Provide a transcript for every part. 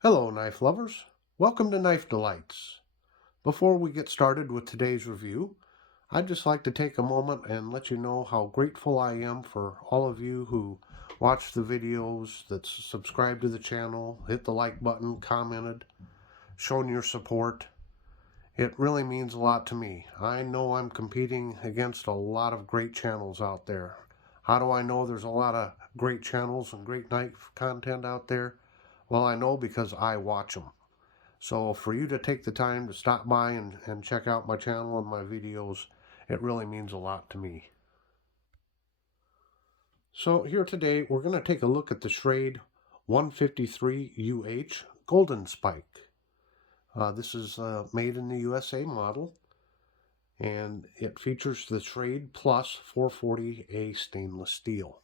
Hello, knife lovers. Welcome to Knife Delights. Before we get started with today's review, I'd just like to take a moment and let you know how grateful I am for all of you who watched the videos, that's subscribed to the channel, hit the like button, commented, shown your support. It really means a lot to me. I know I'm competing against a lot of great channels out there. How do I know there's a lot of great channels and great knife content out there? Well, I know because I watch them. So for you to take the time to stop by and check out my channel and my videos, it really means a lot to me. So here today, we're going to take a look at the Schrade 153UH Golden Spike. This is made in the USA model, and it features the Schrade Plus 440A stainless steel.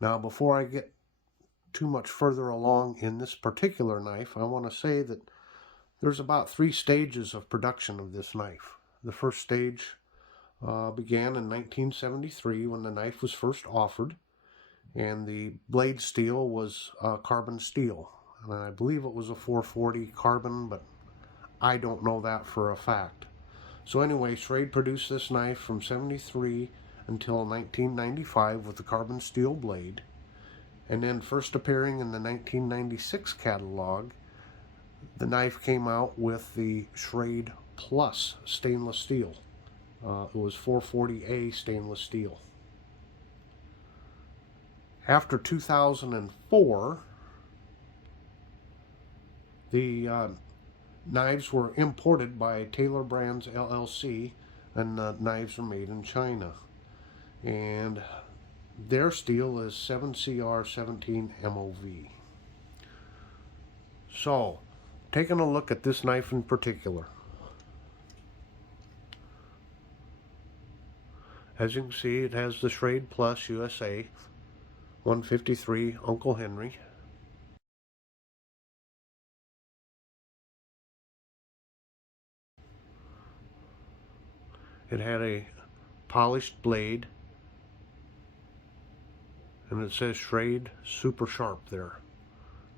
Now, before I get too much further along in this particular knife, I want to say that there's about 3 stages of production of this knife. The first stage began in 1973 when the knife was first offered, and the blade steel was carbon steel. And I believe it was a 440 carbon, but I don't know that for a fact. So anyway, Schrade produced this knife from 73 until 1995 with the carbon steel blade, and then first appearing in the 1996 catalog, the knife came out with the Schrade Plus stainless steel. It was 440A stainless steel. After 2004, the knives were imported by Taylor Brands LLC, and the knives are made in China. And their steel is 7CR17 MOV. So, taking a look at this knife in particular. As you can see, it has the Schrade Plus USA 153 Uncle Henry. It had a polished blade, and it says Schrade Super Sharp there.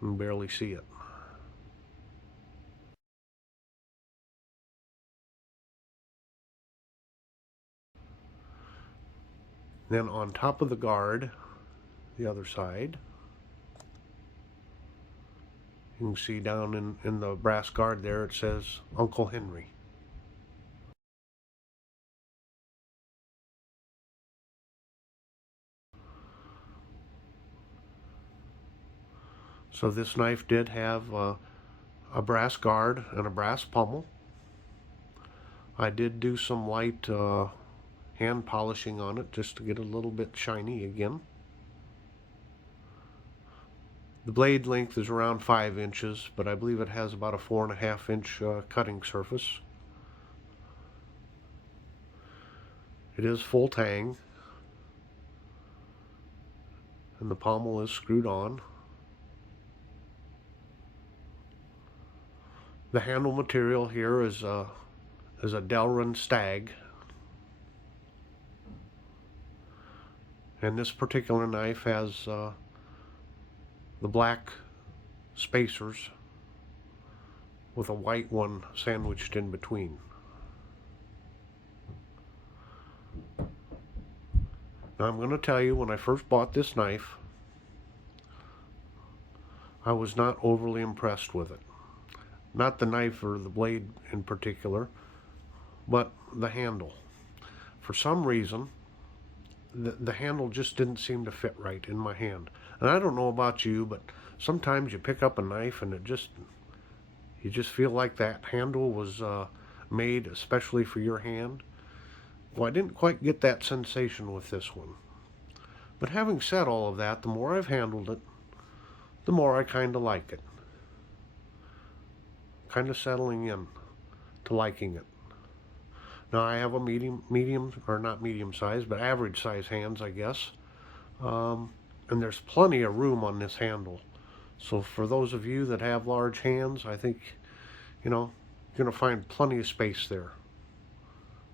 You can barely see it. Then on top of the guard, the other side, you can see down in the brass guard there, it says Uncle Henry. So this knife did have a brass guard and a brass pommel. I did do some light hand polishing on it just to get a little bit shiny again. The blade length is around 5 inches, but I believe it has about a 4.5 inch cutting surface. It is full tang, and the pommel is screwed on. The handle material here is a Delrin Stag, and this particular knife has the black spacers with a white one sandwiched in between. Now I'm going to tell you, when I first bought this knife, I was not overly impressed with it. Not the knife or the blade in particular, but the handle. For some reason, the handle just didn't seem to fit right in my hand. And I don't know about you, but sometimes you pick up a knife and you just feel like that handle was made especially for your hand. Well, I didn't quite get that sensation with this one. But having said all of that, the more I've handled it, the more I kind of like it. Kind of settling in to liking it. Now I have a medium, or not medium size, but average size hands, I guess. And there's plenty of room on this handle. So for those of you that have large hands, I think, you're going to find plenty of space there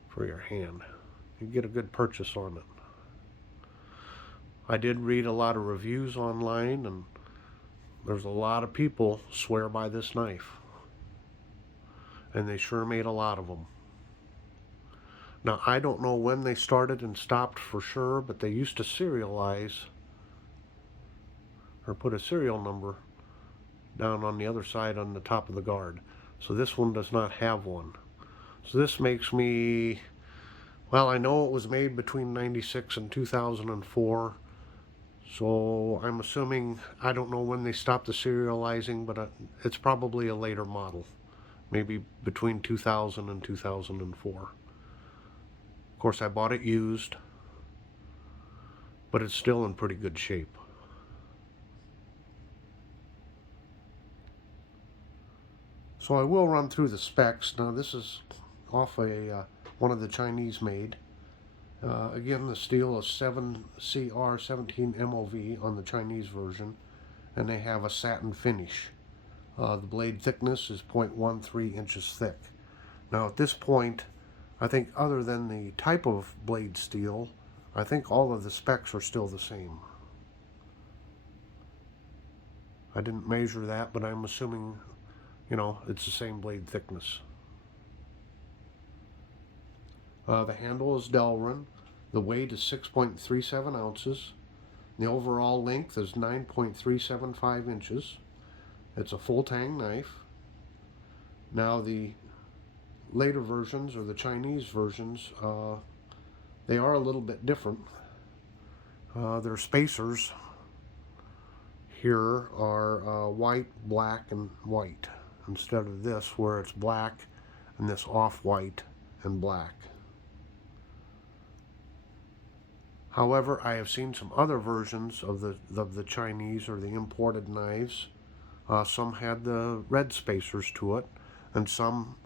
for your hand. You get a good purchase on it. I did read a lot of reviews online, and there's a lot of people swear by this knife. And they sure made a lot of them. Now, I don't know when they started and stopped for sure, but they used to serialize or put a serial number down on the other side on the top of the guard. So this one does not have one. So this makes me, well, I know it was made between 96 and 2004. So I'm assuming, I don't know when they stopped the serializing, but it's probably a later model. Maybe between 2000 and 2004. Of course, I bought it used, but it's still in pretty good shape. So I will run through the specs. Now this is off one of the Chinese made. Again, the steel is 7CR 17 MOV on the Chinese version, and they have a satin finish. The blade thickness is 0.13 inches thick. Now at this point, I think other than the type of blade steel, I think all of the specs are still the same. I didn't measure that, but I'm assuming, you know, it's the same blade thickness. The handle is Delrin. The weight is 6.37 ounces. The overall length is 9.375 inches. It's a full tang knife. Now the later versions, or the Chinese versions, they are a little bit different. Their spacers here are white, black, and white, instead of this where it's black and this off-white and black. However, I have seen some other versions of the Chinese or the imported knives. Some had the red spacers to it, and some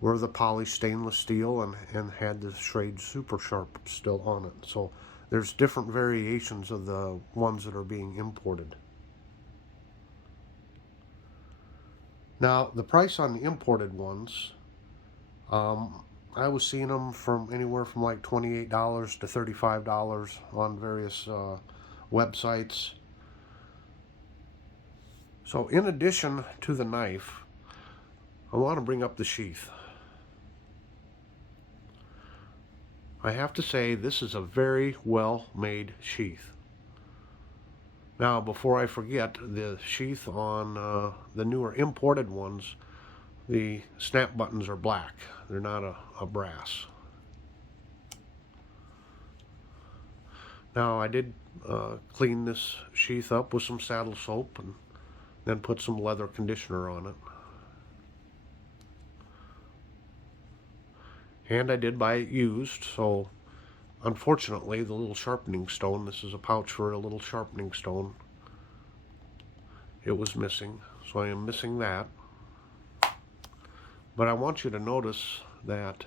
were the polished stainless steel and had the Schrade Super Sharp still on it. So there's different variations of the ones that are being imported. Now, the price on the imported ones, I was seeing them from anywhere from like $28 to $35 on various websites. So in addition to the knife, I want to bring up the sheath. I have to say this is a very well made sheath. Now, before I forget, the sheath on the newer imported ones, the snap buttons are black. They're not a brass. Now, I did clean this sheath up with some saddle soap and then put some leather conditioner on it. And I did buy it used, so unfortunately the little sharpening stone, this is a pouch for a little sharpening stone, it was missing, so I am missing that. But I want you to notice that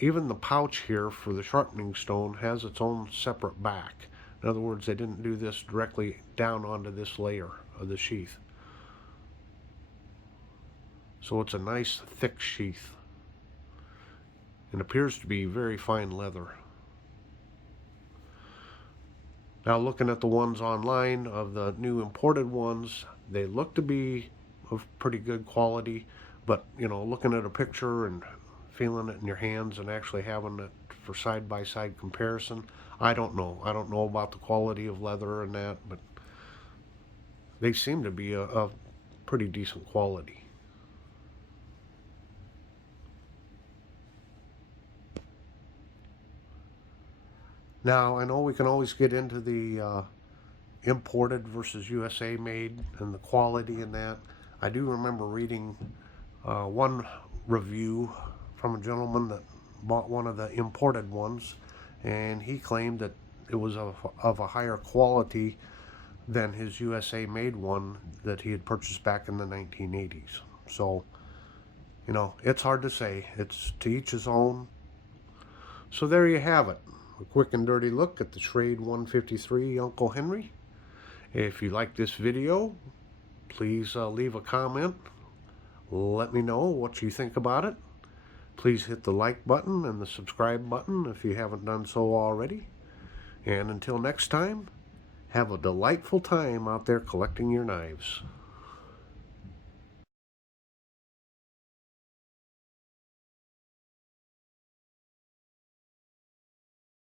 even the pouch here for the sharpening stone has its own separate back. In other words, they didn't do this directly down onto this layer of the sheath. So it's a nice thick sheath. It appears to be very fine leather. Now, looking at the ones online of the new imported ones, they look to be of pretty good quality, but you know, looking at a picture and feeling it in your hands and actually having it for side-by-side comparison, I don't know. I don't know about the quality of leather and that, but they seem to be a pretty decent quality. Now, I know we can always get into the imported versus USA made and the quality in that. I do remember reading one review from a gentleman that bought one of the imported ones, and he claimed that it was of a higher quality than his USA made one that he had purchased back in the 1980s. So, you know, it's hard to say. It's to each his own. So there you have it. A quick and dirty look at the Schrade 153 Uncle Henry. If you like this video, please leave a comment. Let me know what you think about it. Please hit the like button and the subscribe button if you haven't done so already. And until next time, Have a delightful time out there collecting your knives.